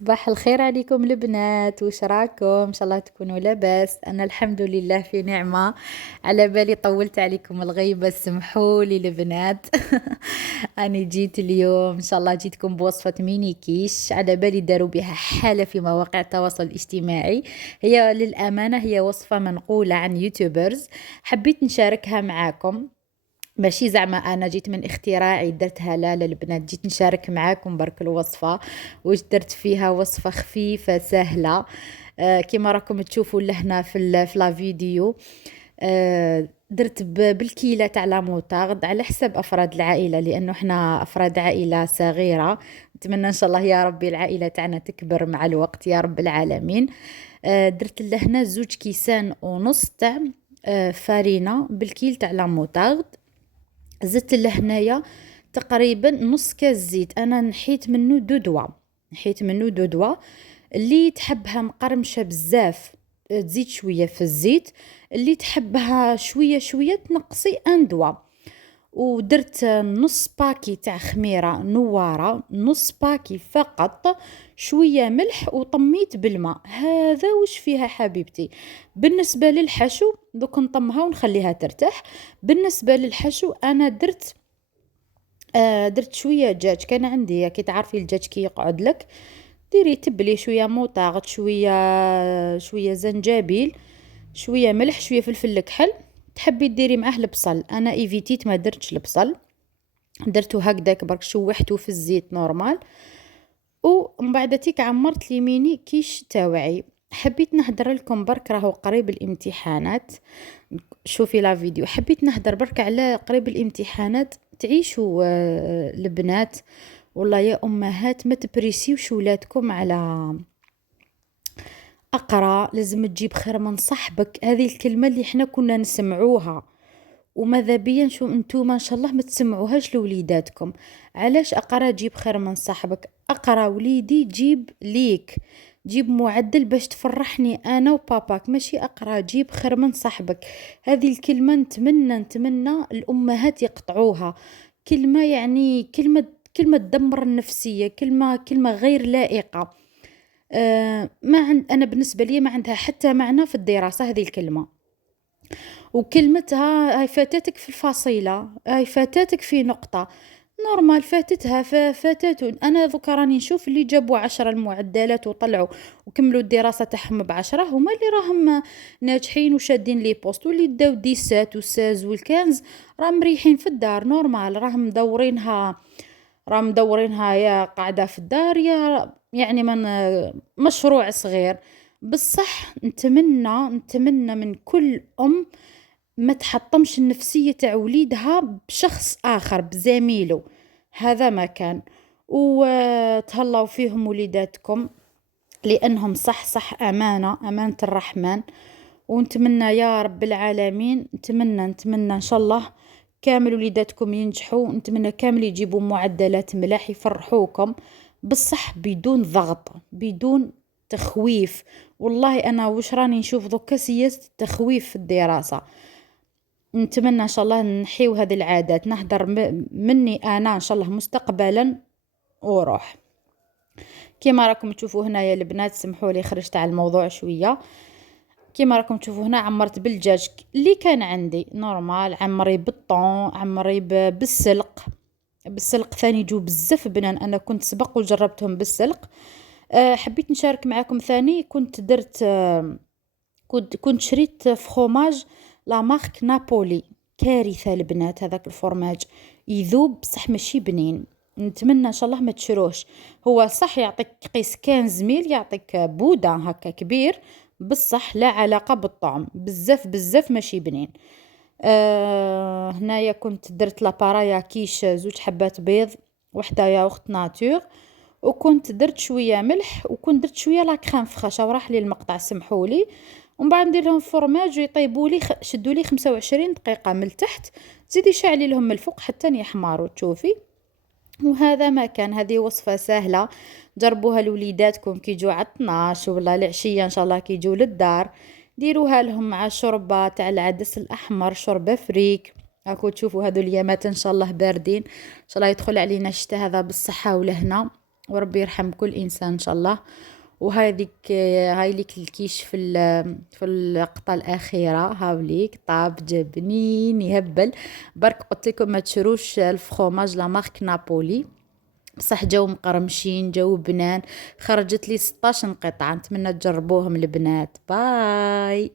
صباح الخير عليكم البنات، وش راكم؟ ان شاء الله تكونوا لاباس. انا الحمد لله في نعمة. على بالي طولت عليكم الغيبة، سمحوا لي البنات. انا جيت اليوم ان شاء الله، جيتكم بوصفة ميني كيش. على بالي داروا بها حالة في مواقع التواصل الاجتماعي. هي للأمانة هي وصفة منقولة عن يوتيوبرز، حبيت نشاركها معاكم. ماشي زعما انا جيت من اختراعي درتها، لا البنات، جيت نشارك معاكم برك الوصفة. واش درت فيها؟ وصفة خفيفة سهلة. كما راكم تشوفوا لهنا في لا فيديو. درت بالكيلة تاع لا موطارد على حسب افراد العائلة، لانه احنا افراد عائلة صغيرة. نتمنى ان شاء الله يا ربي العائلة تاعنا تكبر مع الوقت يا رب العالمين. درت لهنا 2 كيسان ونص تاع فارينة بالكيل تاع لا موطارد. زدت لهنايا تقريبا نص كاس زيت، انا نحيت منه 2 دوا. نحيت منه 2 دوا. اللي تحبها مقرمشه بزاف تزيد شويه في الزيت، اللي تحبها شويه شويه تنقصي 1 دوا. ودرت نص باكي تاع خميره نواره، نص باكي فقط، شويه ملح وطميت بالماء. هذا وش فيها حبيبتي. بالنسبه للحشو دوك نطمها ونخليها ترتاح. بالنسبه للحشو انا درت شويه دجاج كان عندي، كي تعرفي الدجاج كي يقعد لك، ديري تبلي شويه موطاغد، شويه زنجبيل، شويه ملح، شويه فلفل كحل. تحبي ديري معاه البصل، انا ايفيتيت ما درتش البصل، درته هكذاك برك شوحته في الزيت نورمال. ومن بعد تيك عمرت لي ميني كيش تاوعي. حبيت نهدر لكم برك، راهو قريب الامتحانات. شوفي لا فيديو، حبيت نهدر برك على قريب الامتحانات. تعيشوا البنات، والله يا امهات ما تبريسيوش ولادكم على اقرا، لازم تجيب خير من صاحبك. هذه الكلمه اللي احنا كنا نسمعوها، وماذا بيا شو انتوما ان شاء الله ما تسمعوهاش لوليداتكم. علاش اقرا جيب خير من صاحبك؟ اقرا وليدي جيب ليك، جيب معدل باش تفرحني انا وباباك، ماشي اقرا جيب خير من صاحبك. هذه الكلمة نتمنى الامهات يقطعوها. كلمة يعني كلمة تدمر النفسية، كلمة غير لائقة. ما انا بالنسبة لي ما عندها حتى معنى في الدراسة هذه الكلمة. وكلمتها هاي فاتتك في الفصيلة، هاي فاتتك في نقطة نورمال، فاتتها فاتته. أنا ذوك راني نشوف اللي جابوا 10 المعدلات وطلعوا وكملوا الدراسة تاعهم ب10، هما اللي راهم ناجحين وشادين لي بوست، واللي داو 17 و16 والكانز راهم مريحين في الدار نورمال، راهم مدورينها يا قاعدة في الدار، يا يعني من مشروع صغير. بصح نتمنى من كل أم ما تحطمش النفسية تاع وليدها بشخص آخر بزميله. هذا ما كان. وتهلاو فيهم وليداتكم، لأنهم صح أمانة الرحمن. ونتمنى يا رب العالمين، نتمنى إن شاء الله كامل وليداتكم ينجحوا، نتمنى كامل يجيبوا معدلات ملاح يفرحوكم، بصح بدون ضغط، بدون تخويف. والله أنا وش راني نشوف دوكا سياسة التخويف في الدراسة. نتمنى ان شاء الله نحيو هذه العادات، نهدر مني انا ان شاء الله مستقبلا وروح. كيما راكم تشوفوا هنا يا البنات، سمحوا لي خرجت على الموضوع شويه. كيما راكم تشوفوا هنا عمرت بالدجاج اللي كان عندي نورمال، عمري بالطون، عمري بالسلق ثاني جو بزاف بنان. انا كنت سبق وجربتهم بالسلق. حبيت نشارك معاكم ثاني، كنت درت كنت شريت فخوماج لا مارك نابولي. كارثة البنات، هذاك الفرماج يذوب بصح ماشي بنين. نتمنى ان شاء الله ما تشروش. هو صح يعطيك قيس 15 يعطيك بودة هكا كبير، بصح لا علاقة بالطعم، بزاف ماشي بنين. هنايا كنت درت لابارايا كيش 2 حبات بيض، وحدة يا اخت ناتور. وكنت درت شويه ملح، وكنت درت شويه لا كريم فخاشه، وراح لي المقطع سمحولي. ومن بعد ندير لهم فورماج ويطيبوا لي، شدوا لي 25 دقيقه من التحت، زيدي شعلي لهم من الفوق حتى يحمروا تشوفي. وهذا ما كان. هذه وصفه سهله، جربوها لوليداتكم كي يجوا على 12 ولا العشيه ان شاء الله كي يجوا للدار، ديروها لهم مع شوربه تاع العدس الاحمر، شوربه فريك. هاكو تشوفوا هذو اليامات ان شاء الله باردين، ان شاء الله يدخل علينا الشتاء هذا بالصحه والهنا. وربي يرحم كل إنسان إن شاء الله. وهذيك هاي ليك الكيش في اللقطة الأخيرة، هاوليك طاب جبنين يهبل. برك قلت لكم ما تشروش الفخوماج لا مارك نابولي، بصح جو مقرمشين، جو بنان. خرجت لي 16 قطعة، نتمنى تجربوهم البنات. باي.